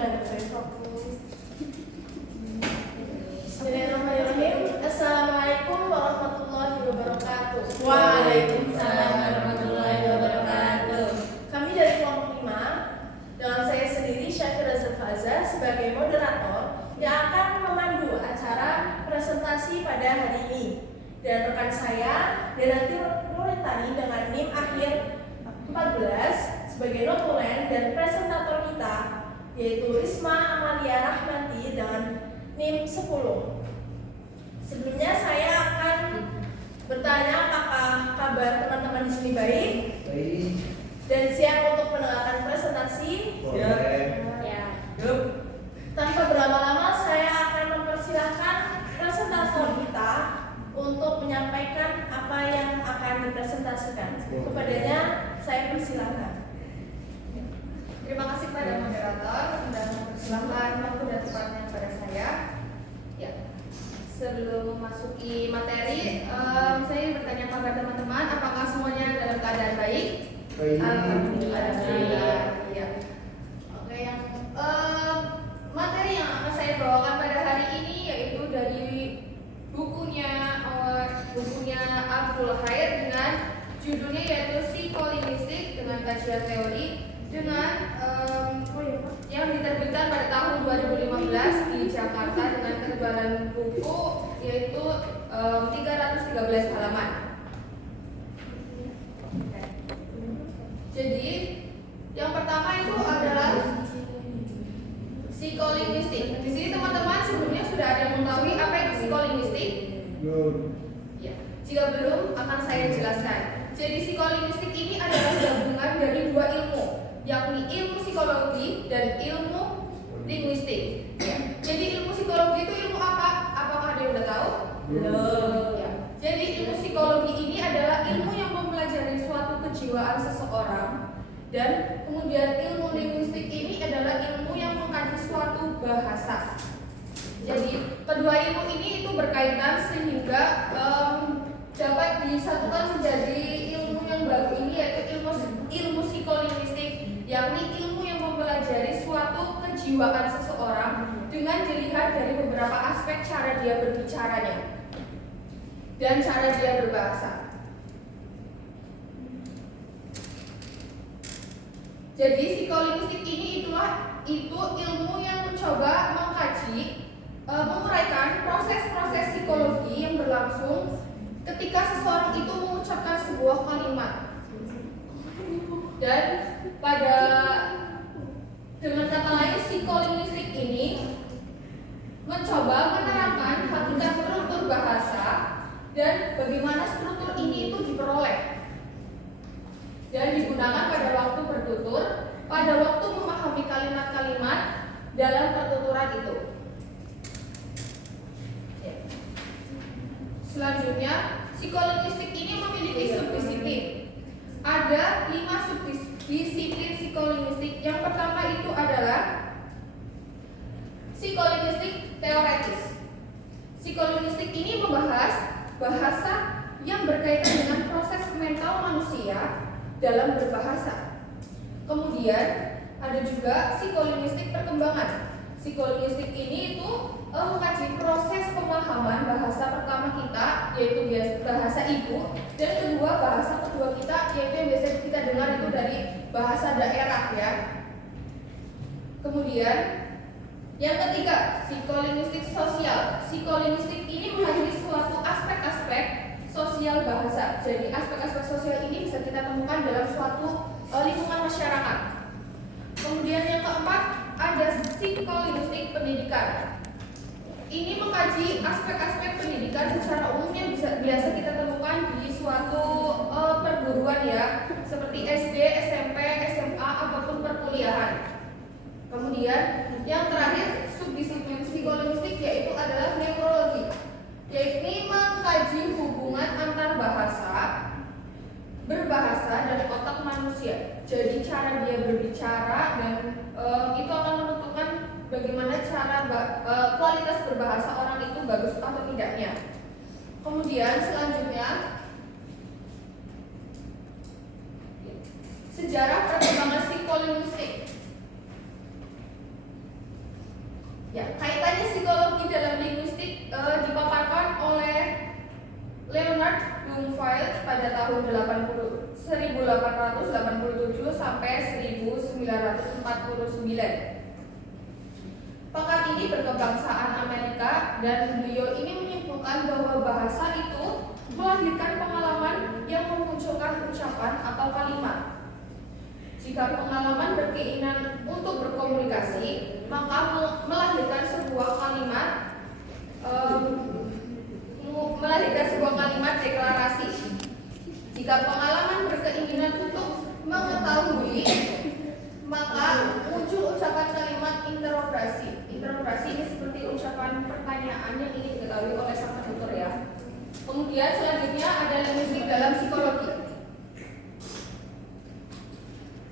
gimana fokus? Bismillahirrahmanirrahim. Assalamualaikum warahmatullahi wabarakatuh. Waalaikumsalam warahmatullahi wabarakatuh. Kami dari kelompok 5 dengan saya sendiri Syafira Zulfaza sebagai moderator yang akan memandu acara presentasi pada hari ini. Dan rekan saya Denanti Nurintani dengan NIM akhir 14 sebagai notulen, dan presentator kita yaitu Risma Amalia Rahmanti dengan NIM 10. Sebelumnya saya akan bertanya apakah kabar teman-teman di sini baik? Baik. Dan siap untuk mendengarkan presentasi? Ya. Tanpa berlama-lama saya akan mempersilahkan presentator kita untuk menyampaikan apa yang akan dipresentasikan. Kepadanya saya persilahkan. Terima kasih pada moderator sudah mempersilahkan waktu dan tempatnya kepada saya. Ya. Sebelum memasuki materi, saya bertanya kepada teman-teman, apakah semuanya dalam keadaan baik? Baik. Alhamdulillah. Ya. Oke, yang materi yang akan saya bawakan pada hari ini yaitu dari bukunya Abdul Khair dengan judulnya yaitu Psikolinguistik dengan kajian teori dengan yang diterbitkan pada tahun 2015 di Jakarta dengan tebalan buku yaitu 313 halaman. Jadi yang pertama itu adalah psikolinguistik. Di sini teman-teman sebelumnya sudah ada yang mengetahui apa itu psikolinguistik? Ya. Jika belum, akan saya jelaskan. Jadi psikolinguistik ini adalah gabungan dari dua ilmu, yakni ilmu psikologi dan ilmu linguistik. Ya. Jadi ilmu psikologi itu ilmu apa? Apakah ada yang sudah tahu? Belum. Ya. Jadi ilmu psikologi ini adalah ilmu yang mempelajari suatu kejiwaan seseorang, dan kemudian ilmu linguistik ini adalah ilmu yang mengkaji suatu bahasa. Jadi kedua ilmu ini itu berkaitan sehingga dapat disatukan menjadi ilmu yang baru ini yaitu ilmu psikolinguistik, yakni ilmu yang mempelajari suatu kejiwaan seseorang dengan dilihat dari beberapa aspek cara dia berbicaranya dan cara dia berbahasa. Jadi psikolinguistik ini itu ilmu yang mencoba mengkaji, menguraikan proses-proses psikologi yang berlangsung ketika seseorang itu mengucapkan sebuah kalimat. Dan dengan kata lain, psikolinguistik ini mencoba menerangkan hakikat struktur bahasa dan bagaimana struktur ini itu diperoleh dan digunakan pada waktu bertutur, pada waktu memahami kalimat-kalimat dalam pertuturan itu. Selanjutnya, psikolinguistik ini memiliki subdisiplin. Ada 5 subdisiplin psikolinguistik. Yang pertama itu adalah psikolinguistik teoretis. Psikolinguistik ini membahas bahasa yang berkaitan dengan proses mental manusia dalam berbahasa. Kemudian ada juga psikolinguistik perkembangan. Psikolinguistik ini itu mengkaji proses pemahaman bahasa pertama kita yaitu bahasa ibu, dan bahasa kedua kita yaitu yang biasa kita dengar itu dari bahasa daerah ya. Kemudian yang ketiga, psikolinguistik sosial. Psikolinguistik ini mengkaji suatu aspek-aspek sosial bahasa. Jadi aspek-aspek sosial ini bisa kita temukan dalam suatu lingkungan masyarakat. Kemudian yang keempat, ada psikolinguistik pendidikan. Ini mengkaji aspek-aspek pendidikan secara umum yang biasa kita temukan di suatu perguruan ya, seperti SD, SMP, SMA ataupun perkuliahan. Kemudian yang terakhir, subdisiplin psikolinguistik yaitu adalah neurologi, yaitu mengkaji hubungan antar bahasa, berbahasa dan otak manusia. Jadi cara dia berbicara dan itu akan menentukan bagaimana cara kualitas berbahasa orang itu bagus atau tidaknya. Kemudian selanjutnya sejarah perkembangan psikolinguistik. Ya, kaitannya psikologi dalam linguistik dipaparkan oleh Leonard Bloomfield pada tahun 1887 sampai 1949. Pakar ini berkebangsaan Amerika dan beliau ini menyimpulkan bahwa bahasa itu melahirkan pengalaman yang memunculkan ucapan atau kalimat. Jika pengalaman berkeinginan untuk berkomunikasi, maka melahirkan sebuah kalimat deklarasi. Jika pengalaman berkeinginan untuk mengetahui, maka muncul ucapan kalimat interogasi. Interogasi ini seperti ucapan pertanyaan yang ingin diketahui oleh sang tutor ya. Kemudian selanjutnya ada linguistik dalam psikologi.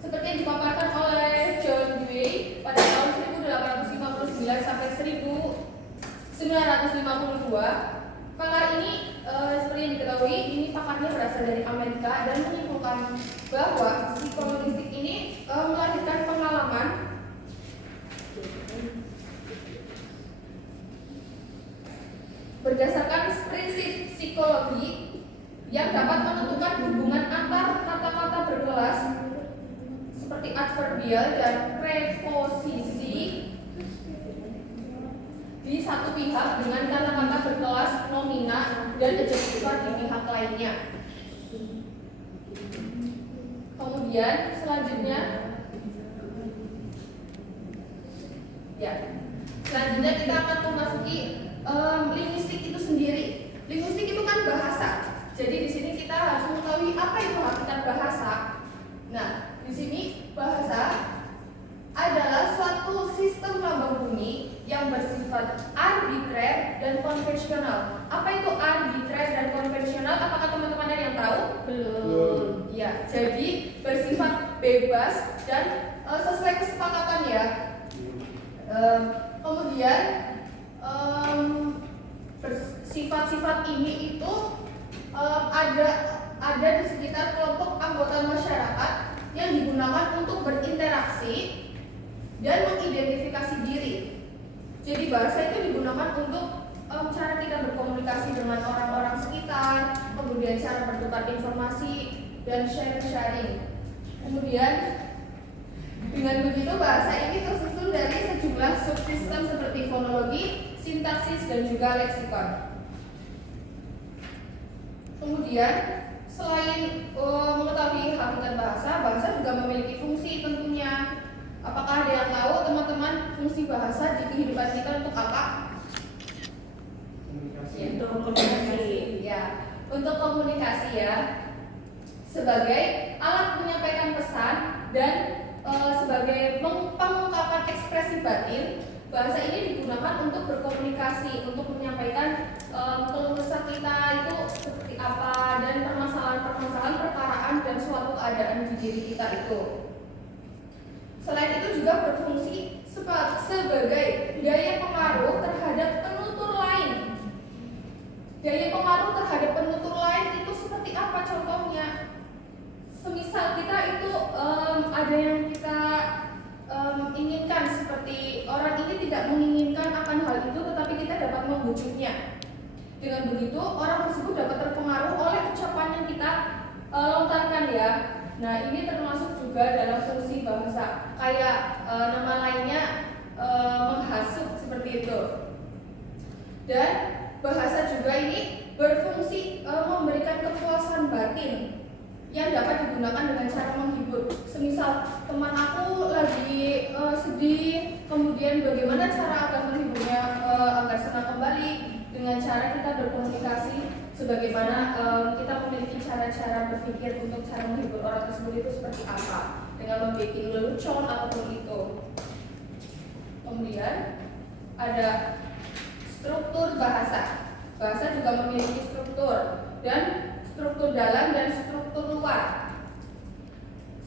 Seperti yang dipaparkan oleh John Dewey pada tahun 1859 sampai 1952. Pakar ini seperti yang diketahui, ini pakarnya berasal dari Amerika dan menyimpulkan bahwa psikologistik ini melahirkan pengalaman berdasarkan prinsip psikologi yang dapat menentukan hubungan antar kata-kata berkelas seperti adverbial dan preposisi di satu pihak dengan kata-kata berkelas nomina dan adjektiva di pihak lainnya. Kemudian selanjutnya kita akan memasuki linguistik itu sendiri. Linguistik itu kan bahasa. Jadi di sini kita harus mengetahui apa itu hakikat bahasa. Nah, di sini bahasa adalah suatu sistem lambang bunyi yang bersifat arbitrer dan konvensional. Apa itu arbitrer dan konvensional? Apakah teman-teman ada yang tahu? Belum. Ya, jadi bersifat bebas dan sesuai kesepakatan ya. Kemudian sifat-sifat ini itu ada di sekitar kelompok anggota masyarakat yang digunakan untuk berinteraksi dan mengidentifikasi diri. Jadi bahasa itu digunakan untuk cara kita berkomunikasi dengan orang-orang sekitar, kemudian cara bertukar informasi dan sharing. Kemudian dengan begitu bahasa ini tersusun dari sejumlah subsistem seperti fonologi, sintaksis dan juga leksikon. Kemudian selain mengetahui hakikat bahasa, bahasa juga memiliki fungsi tentunya. Apakah ada yang tahu teman-teman fungsi bahasa di kehidupan kita untuk apa? Untuk komunikasi. Ya, untuk komunikasi ya. Sebagai alat menyampaikan pesan dan sebagai pengungkapan ekspresi batin, bahasa ini digunakan untuk berkomunikasi, untuk menyampaikan keluh kesah kita itu seperti apa dan permasalahan-permasalahan perkaraan dan suatu keadaan di diri kita itu. Selain itu juga berfungsi sebagai daya pengaruh terhadap penutur lain. Daya pengaruh terhadap penutur lain itu seperti apa contohnya? Semisal kita itu ada yang kita inginkan, seperti orang ini tidak menginginkan akan hal itu, tetapi kita dapat membujuknya. Dengan begitu orang tersebut dapat terpengaruh oleh ucapan yang kita lontarkan ya. Nah, ini termasuk juga dalam fungsi bahasa. Kayak nama lainnya menghasut seperti itu. Dan bahasa juga ini berfungsi memberikan kepuasan batin yang dapat digunakan dengan cara menghibur. Semisal teman aku lagi sedih, kemudian bagaimana cara agar menghiburnya agar senang kembali, dengan cara kita berkomunikasi sebagaimana kita memiliki cara-cara berpikir untuk cara menghibur orang tersebut itu seperti apa, dengan membuat lelucon ataupun itu. Kemudian ada struktur bahasa. Bahasa juga memiliki struktur dan struktur dalam dan struktur luar.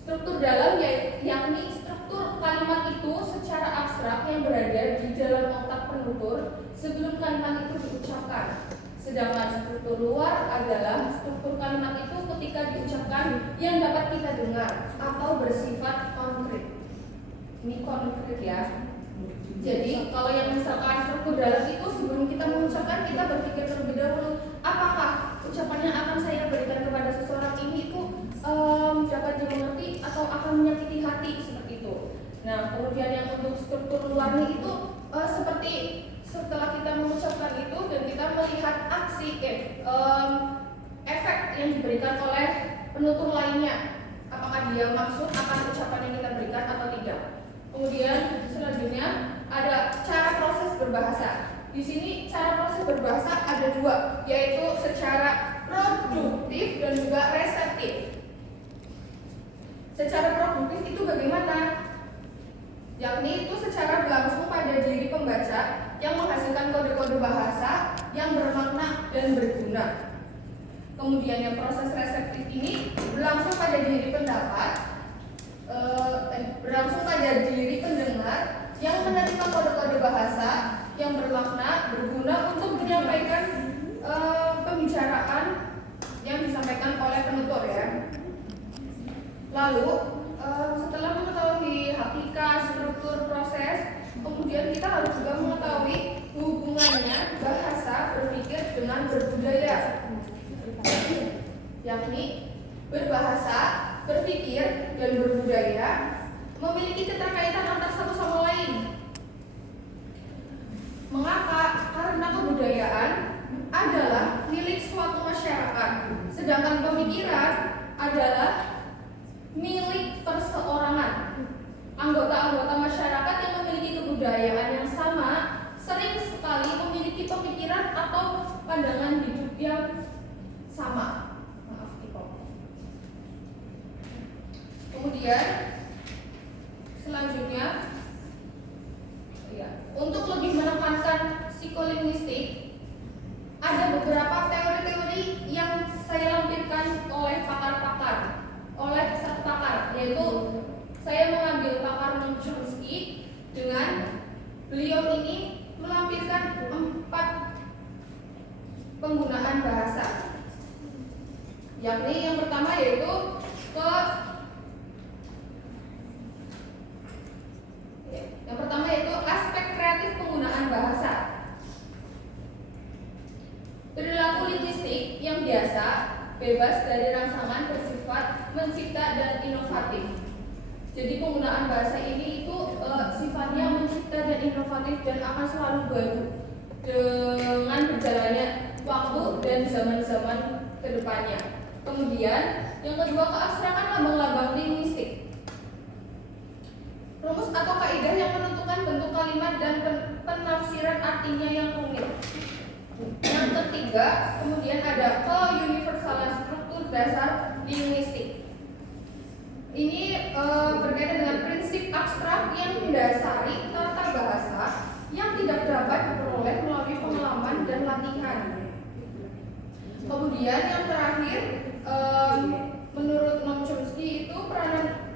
Struktur dalam yakni struktur kalimat itu secara abstrak yang berada di dalam otak penutur sebelum kalimat itu diucapkan. Sedangkan struktur luar adalah struktur kalimat itu ketika diucapkan yang dapat kita dengar atau bersifat konkret. Ini konkret ya. Jadi kalau yang misalkan struktur dalam itu sebelum kita mengucapkan kita berpikir terlebih dahulu apakah ucapan yang akan saya berikan kepada seseorang ini itu dapat dimengerti atau akan menyakiti hati seperti itu. Nah kemudian yang untuk struktur luarnya itu seperti setelah kita mengucapkan itu dan kita melihat aksi efek yang diberikan oleh penutur lainnya, apakah dia maksud akan ucapan yang kita berikan atau tidak. Kemudian selanjutnya ada cara proses berbahasa. Di sini cara proses berbahasa ada dua, yaitu secara produktif dan juga reseptif. Secara produktif itu bagaimana? Yakni itu secara berlangsung pada diri pembaca yang menghasilkan kode-kode bahasa yang bermakna dan berguna. Kemudian yang proses reseptif ini berlangsung pada diri berlangsung pada diri pendengar yang menerima kode-kode bahasa yang bermakna berguna untuk menyampaikan pembicaraan yang disampaikan oleh penutur ya. Lalu setelah mengetahui hakikat, struktur, proses, kemudian kita harus juga mengetahui hubungannya bahasa berpikir dengan berbudaya, yakni berbahasa, berpikir, dan berbudaya memiliki keterkaitan antar satu sama lain. Mengapa? Karena kebudayaan adalah milik suatu masyarakat, sedangkan pemikiran adalah milik perseorangan. Anggota-anggota masyarakat yang memiliki kebudayaan yang sama sering sekali memiliki pemikiran atau pandangan hidup yang sama. Maaf, kemudian selanjutnya untuk lebih menekankan psikolinguistik, ada beberapa teori-teori yang saya lampirkan oleh pakar-pakar, oleh satu pakar, yaitu saya mengambil pakar Noam Chomsky. Dengan beliau ini melampirkan 4 penggunaan bahasa, yakni yang pertama yaitu aspek kreatif penggunaan bahasa. Perilaku linguistik yang biasa, bebas dari rangsangan, bersifat mencipta dan inovatif. Jadi penggunaan bahasa ini itu sifatnya mencipta dan inovatif dan akan selalu baru dengan berjalannya waktu dan zaman-zaman kedepannya. Kemudian yang kedua, keabstrakan lambang-lambang linguistik. Rumus atau kaidah yang menentukan bentuk kalimat dan penafsiran artinya yang rumit. Yang ketiga, kemudian ada keuniversalan struktur dasar linguistik. Ini berkaitan dengan prinsip abstrak yang mendasari tata bahasa yang tidak dapat diperoleh melalui pengalaman dan latihan. Kemudian yang terakhir, menurut Noam Chomsky itu peranan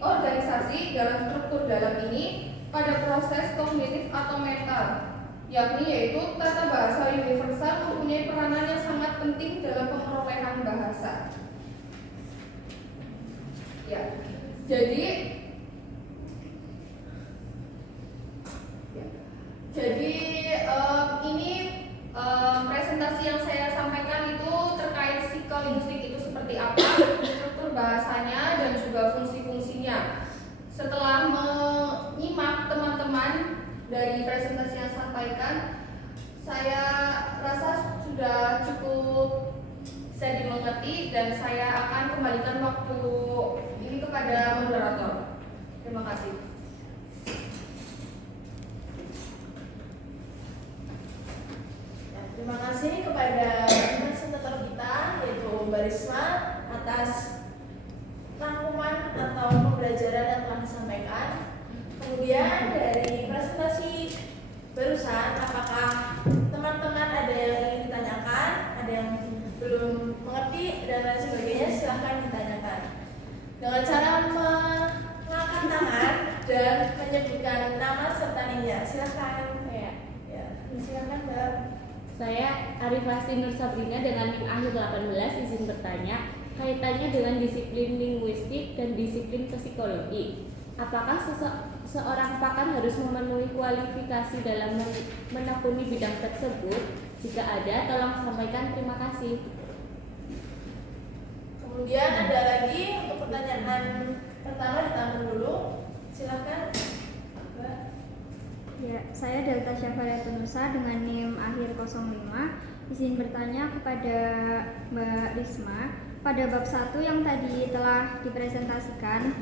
organisasi dalam struktur dalam ini pada proses kognitif atau mental, yakni yaitu tata bahasa universal mempunyai peranan yang sangat penting dalam pemerolehan bahasa. Ya, jadi ini presentasi yang saya sampaikan itu terkait psikolinguistik itu seperti apa, struktur bahasanya dan juga fungsi-fungsinya. Setelah menyimak teman-teman dari presentasi yang sampaikan, saya rasa sudah cukup bisa dimengerti dan saya akan kembalikan waktu ini kepada moderator. Terima kasih. Terima kasih kepada presentator kita yaitu Mbak Risma atas rangkuman atau pembelajaran yang telah disampaikan. Kemudian dari presentasi barusan, apakah teman-teman ada yang ingin ditanyakan, ada yang belum mengerti dan lain sebagainya, silahkan ditanyakan dengan cara mengangkat tangan dan menyebutkan nama serta NIM-nya. Silahkan. Ya, silahkan Mbak. Saya Arifasi Nur Sabrina dengan NIM akhir 18, izin bertanya kaitannya dengan disiplin linguistik dan disiplin psikologi. Apakah seorang pakar harus memenuhi kualifikasi dalam menekuni bidang tersebut? Jika ada, tolong sampaikan. Terima kasih. Kemudian ada lagi untuk pertanyaan pertama ditampung dulu. Silakan, Mbak. Ya, saya Delta Syafariatunusa dengan NIM akhir 05. Izin bertanya kepada Mbak Risma, pada bab 1 yang tadi telah dipresentasikan,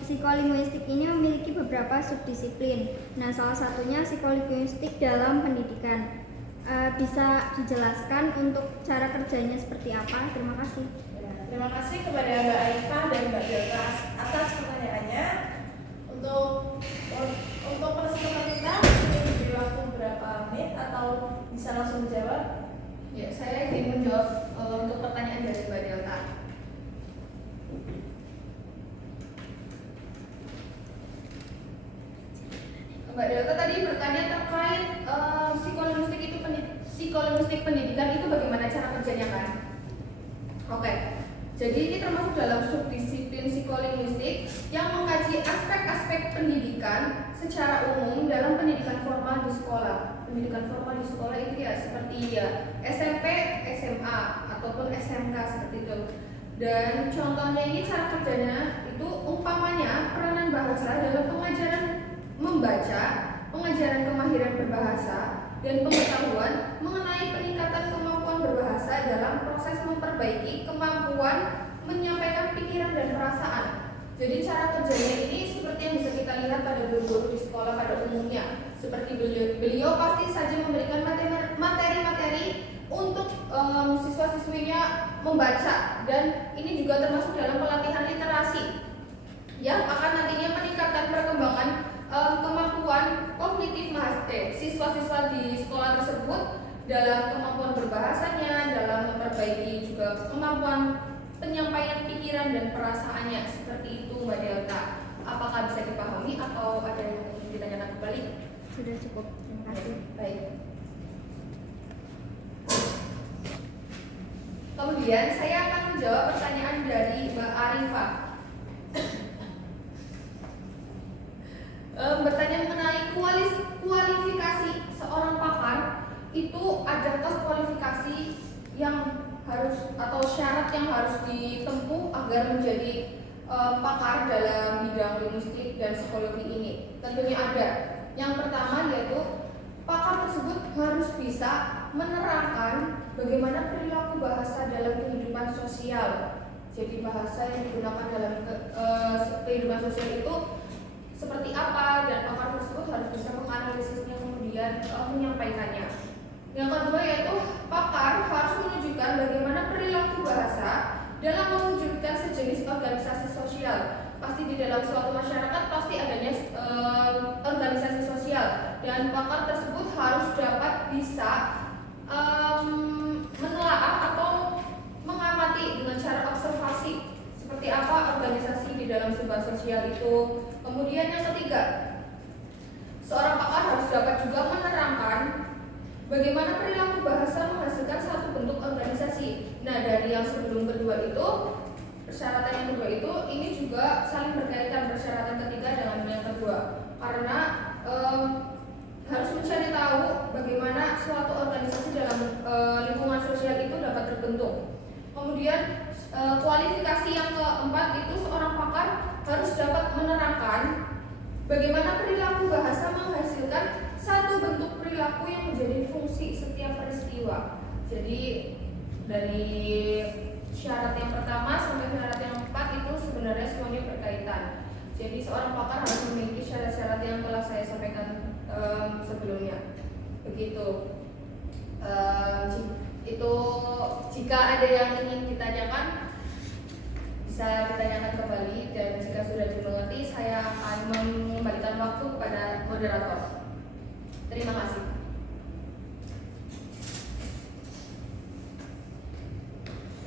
psikolinguistik ini memiliki beberapa subdisiplin. Nah, salah satunya psikolinguistik dalam pendidikan. Bisa dijelaskan untuk cara kerjanya seperti apa? Terima kasih. Ya, terima kasih kepada Mbak Arifah dan Mbak Delta atas pertanyaannya. Untuk persiapan kita diberi waktu berapa menit atau bisa langsung dijawab? Ya, saya ingin menjawab untuk pertanyaan dari Mbak Delta. Mbak Delta tadi bertanya terkait psikolinguistik pendidikan itu bagaimana cara kerjanya kan? Oke. Jadi ini termasuk dalam subdisiplin psikolinguistik yang mengkaji aspek-aspek pendidikan secara umum dalam pendidikan formal di sekolah. Pendidikan formal di sekolah itu ya seperti ya SMP, SMA ataupun SMK seperti itu. Dan contohnya ini cara kerjanya itu umpamanya peranan bahasa dalam pengajaran membaca, pengajaran kemahiran berbahasa, dan pengetahuan mengenai peningkatan kemampuan berbahasa dalam proses memperbaiki kemampuan menyampaikan pikiran dan perasaan. Jadi cara kerjanya ini seperti yang bisa kita lihat pada guru-guru di sekolah pada umumnya. Seperti beliau pasti saja memberikan materi-materi untuk siswa-siswinya membaca, dan ini juga termasuk dalam pelatihan literasi yang akan nantinya meningkatkan perkembangan kemampuan kognitif siswa-siswa di sekolah tersebut dalam kemampuan berbahasanya, dalam memperbaiki juga kemampuan penyampaian pikiran dan perasaannya. Seperti itu Mbak Delta. Apakah bisa dipahami atau ada yang ingin ditanyakan kembali? Sudah cukup. Terima kasih. Baik. Kemudian saya akan menjawab pertanyaan dari Mbak Arifah. Bertanya mengenai kualifikasi seorang pakar, itu adakah kualifikasi yang harus atau syarat yang harus ditempuh agar menjadi pakar dalam bidang linguistik dan psikologi ini? Tentunya ada. Yang pertama yaitu pakar tersebut harus bisa menerangkan bagaimana perilaku bahasa dalam kehidupan sosial. Jadi bahasa yang digunakan dalam kehidupan sosial itu seperti apa, dan pakar tersebut harus bisa menganalisisnya kemudian menyampaikannya. Yang kedua yaitu pakar harus menunjukkan bagaimana perilaku bahasa dalam mewujudkan sejenis organisasi sosial. Pasti di dalam suatu masyarakat pasti adanya organisasi sosial, dan pakar tersebut harus dapat bisa menelaah atau mengamati dengan cara observasi seperti apa organisasi di dalam sebuah sosial itu. Kemudian yang ketiga, seorang pakar harus dapat juga menerangkan bagaimana perilaku bahasa menghasilkan satu bentuk organisasi. Nah, dari yang sebelum kedua itu, persyaratan yang kedua itu, ini juga saling berkaitan persyaratan ketiga dengan yang kedua, karena harus mencari tahu bagaimana suatu organisasi dalam lingkungan sosial itu dapat terbentuk. Kemudian kualifikasi yang keempat itu, seorang pakar harus dapat menerangkan bagaimana perilaku bahasa menghasilkan satu bentuk perilaku yang menjadi fungsi setiap peristiwa. Jadi dari syarat yang pertama sampai syarat yang keempat itu sebenarnya semuanya berkaitan. Jadi seorang pakar harus memiliki syarat-syarat yang telah saya sampaikan sebelumnya. Begitu. Itu jika ada yang ingin ditanyakan bisa ditanyakan kembali, dan jika sudah dimengerti saya akan mengembalikan waktu kepada moderator. Terima kasih.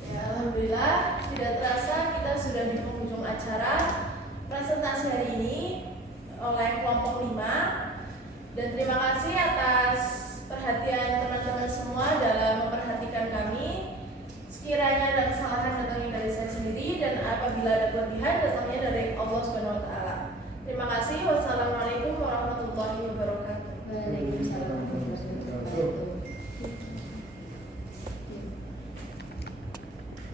Ya, alhamdulillah tidak terasa kita sudah di penghujung acara presentasi hari ini oleh kelompok 5, dan terima kasih atas perhatian teman-teman semua dalam memperhatikan kami. Sekiranya ada kesalahan datangnya dari saya sendiri, dan apabila ada kelebihan datangnya dari Allah Subhanahu wa taala. Terima kasih.